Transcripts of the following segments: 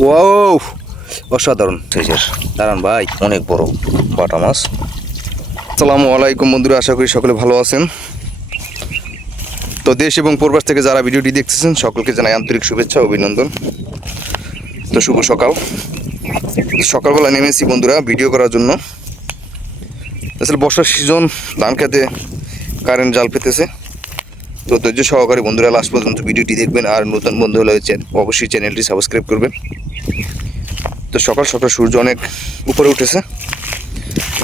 ও অসাধারণ। সাইজের দাঁড়ান ভাই অনেক বড় বাটা মাছ। আসসালামু আলাইকুম বন্ধুরা আশা করি সকলে ভালো আছেন। তো দেশ এবং প্রবাস থেকে যারা ভিডিওটি দেখতেছেন সকলকে জানাই আন্তরিক শুভেচ্ছা ও অভিনন্দন। তো শুভ সকাল। সকালবেলা নেমেছি বন্ধুরা ভিডিও করার জন্য। আসলে বর্ষার সিজন ধান খেতে কারেন্ট জাল পেতেছে। তো ধৈর্য সহকারে বন্ধুরা লাস্ট পর্যন্ত ভিডিওটি দেখবেন আর নতুন বন্ধু হলে অবশ্যই চ্যানেলটি সাবস্ক্রাইব করবেন। তো সকাল সকাল সূর্য অনেক উপরে উঠেছে।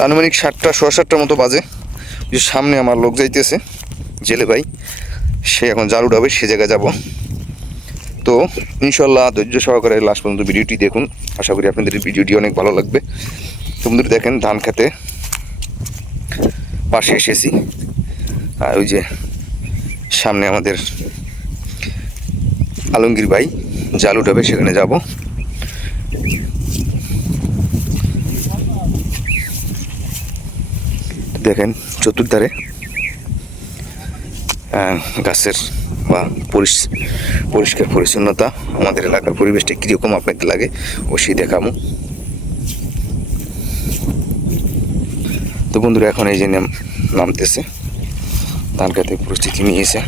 আনুমানিক সাতটা, সোয়া সাতটার মতো বাজে। যে সামনে আমার লোক যাইতেছে, জেলে ভাই, সে এখন জাল উঠাবে সে জায়গায় যাব। তো ইনশাল্লাহ ধৈর্য সহকারে লাস্ট পর্যন্ত ভিডিওটি দেখুন। আশা করি আপনাদের ভিডিওটি অনেক ভালো লাগবে। তো বন্ধুরা দেখেন ধান খেতে পাশে এসেছি। আর ওই যে সামনে আমাদের আলমগীর ভাই, জাল উঠাবে, সেখানে যাব। দেখেন, চতুর্ধারে গাছের বা পরিষ্কার পরিচ্ছন্নতা, আমাদের এলাকার পরিবেশটা কীরকম আপনাকে লাগে, অবশ্যই দেখাবো। তো বন্ধুরা, এখন এই যে নাম- নামতেছে। ধান খেতে প্রস্তুতি নিয়েছে।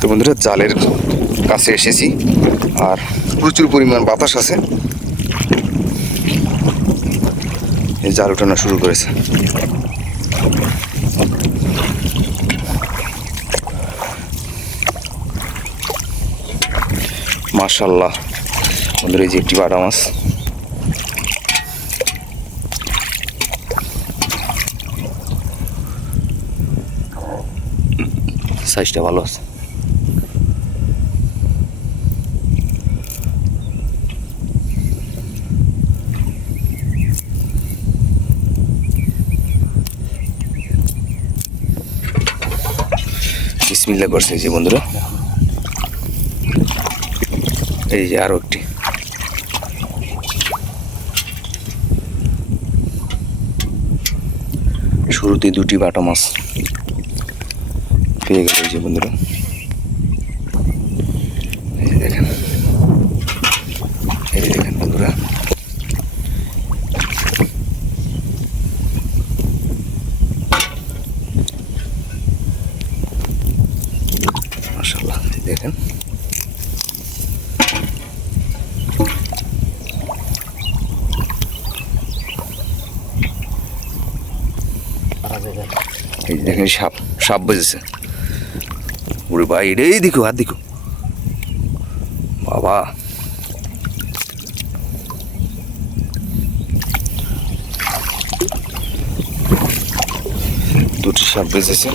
তো বন্ধুরা, জালের কাছে এসেছি আর প্রচুর পরিমাণ বাতাস আছে। এই জাল উঠানো শুরু করেছে। মাশাল্লাহ বন্ধুরা এই যে একটি বাটা মাছ। সাইজটা ভালো আছে। বিসমিল্লা করছে যে বন্ধুরা। এই যে আরও একটি। শুরুতে দুটি বাটা মাছ পেয়ে গেল যে বন্ধুরা এই যে দেখেন এই যে দেখেন বন্ধুরা দেখেন। এই দেখেন, সাপ সাপ বেজেছে ওরে ভাই রেই দেখো হাত দেখো বাবা। দুটি সাপ বেজেছে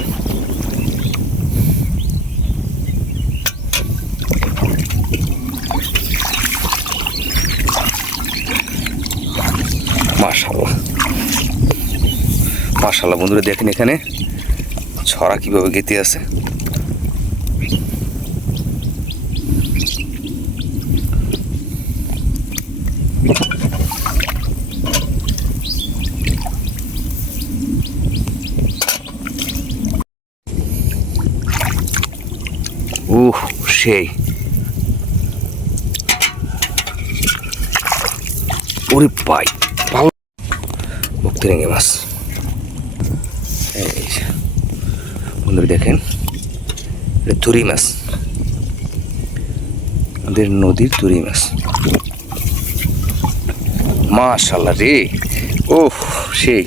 মাশাল্লাহ মাশাল্লাহ বন্ধুরা দেখেন এখানে ছড়া কীভাবে গেতে আছে। উহ সেই। ওরে ভাই। ভালো মাছ এই বন্ধুরা দেখেন, এটা তুরি মাছ। আমাদের নদীর তুরি মাছ। মাশাল্লাহ রে। ও সেই।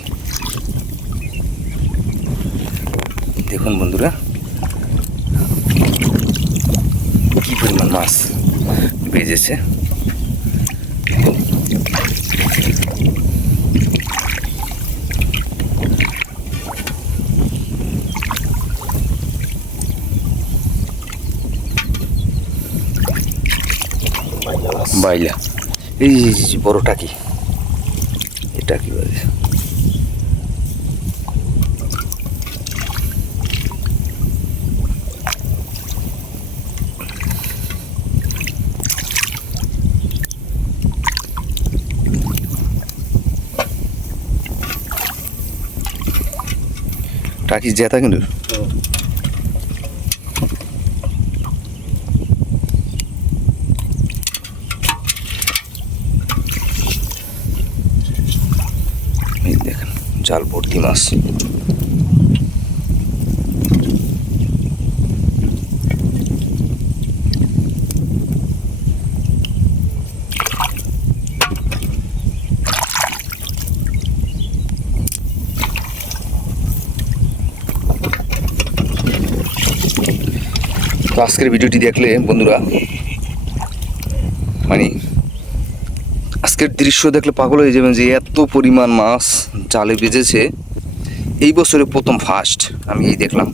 দেখুন বন্ধুরা, কি পরিমাণ মাছ বেজেছে। বাইলা এই বড়টা কি? এটা কি বলে? টাকি জেতা কিন্তু? জাল ভর্তি মাছ। তো আজকের ভিডিওটি দেখলে বন্ধুরা মানে আজকের দৃশ্য দেখলে পাগল হয়ে যাবেন যে এত পরিমাণ মাছ জালে বেজেছে এই বছরে প্রথম ফার্স্ট আমি এই দেখলাম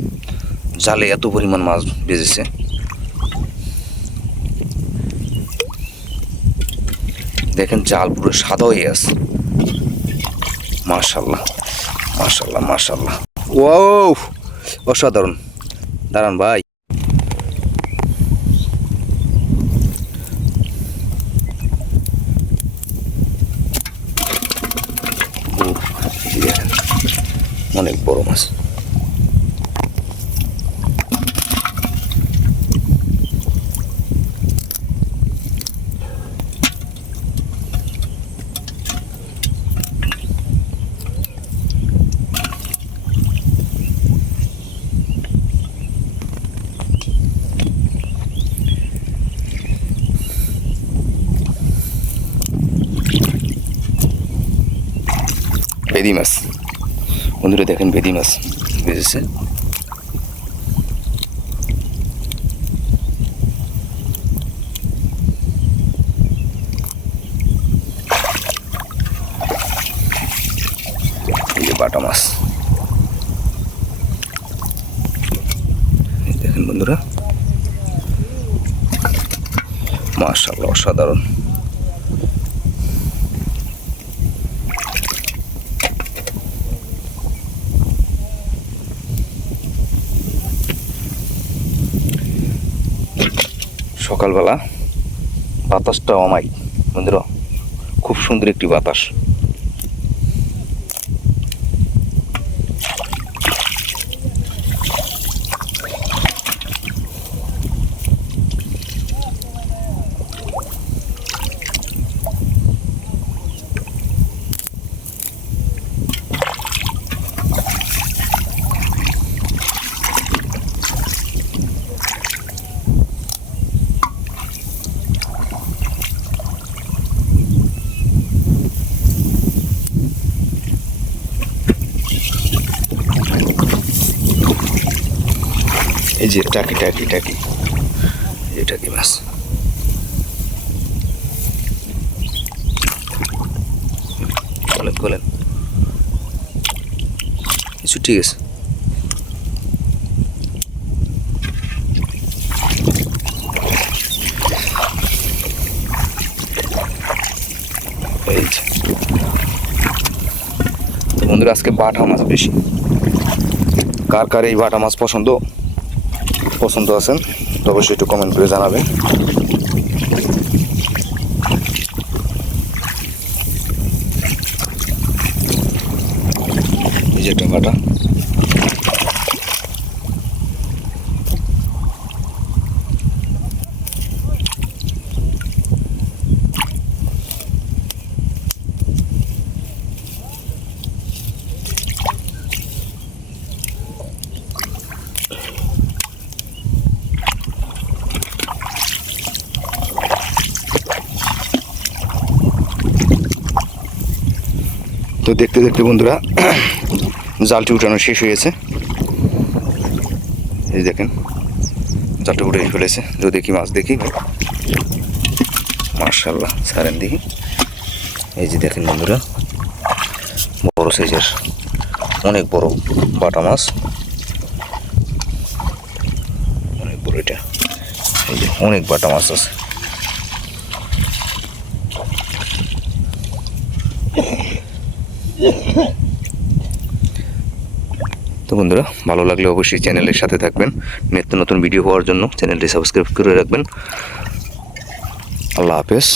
জালে এত পরিমাণ মাছ বেজেছে দেখেন জাল পুরো সাদা হয়ে আছে মাশাল্লাহ মাশাল্লাহ মাশাল্লাহ ও অসাধারণ। দাঁড়ান ভাই উফ, এই দেখেন, অনেক বড় মাছ বেদি মাছ বন্ধুরা দেখেন বেদি মাছ বেজেছে বাটা মাছ। দেখেন বন্ধুরা মাশাআল্লাহ অসাধারণ। সকালবেলা বাতাসটা অমাই বন্ধুরা খুব সুন্দর একটি বাতাস। এই যে, টাকি টাকি টাকি। এই টাকি মাছ। বলেন বলেন কিছু ঠিক আছে। বন্ধুরা, আজকে বাটা মাছ বেশি। কার কার এই বাটা মাছ পছন্দ? পছন্দ আছেন তো অবশ্যই একটু কমেন্ট করে জানাবেন। এই যে টমাটা দেখতে দেখতে বন্ধুরা, জালটি উঠানো শেষ হয়েছে এই দেখেন, জালটা উঠে ফেলেছে। যদি দেখি মাছ দেখি মার্শাল্লাহ সারেন দেখি। এই যে দেখেন বন্ধুরা, বড় সাইজের, অনেক বড় বাটা মাছ। অনেক বড় এটা। এই যে অনেক বাটা মাছ আছে। তো বন্ধুরা, ভালো লাগলে অবশ্যই চ্যানেলের সাথে থাকবেন। নিত্য নতুন ভিডিও পাওয়ার জন্য চ্যানেলটি সাবস্ক্রাইব করে রাখবেন। আল্লাহ হাফেজ।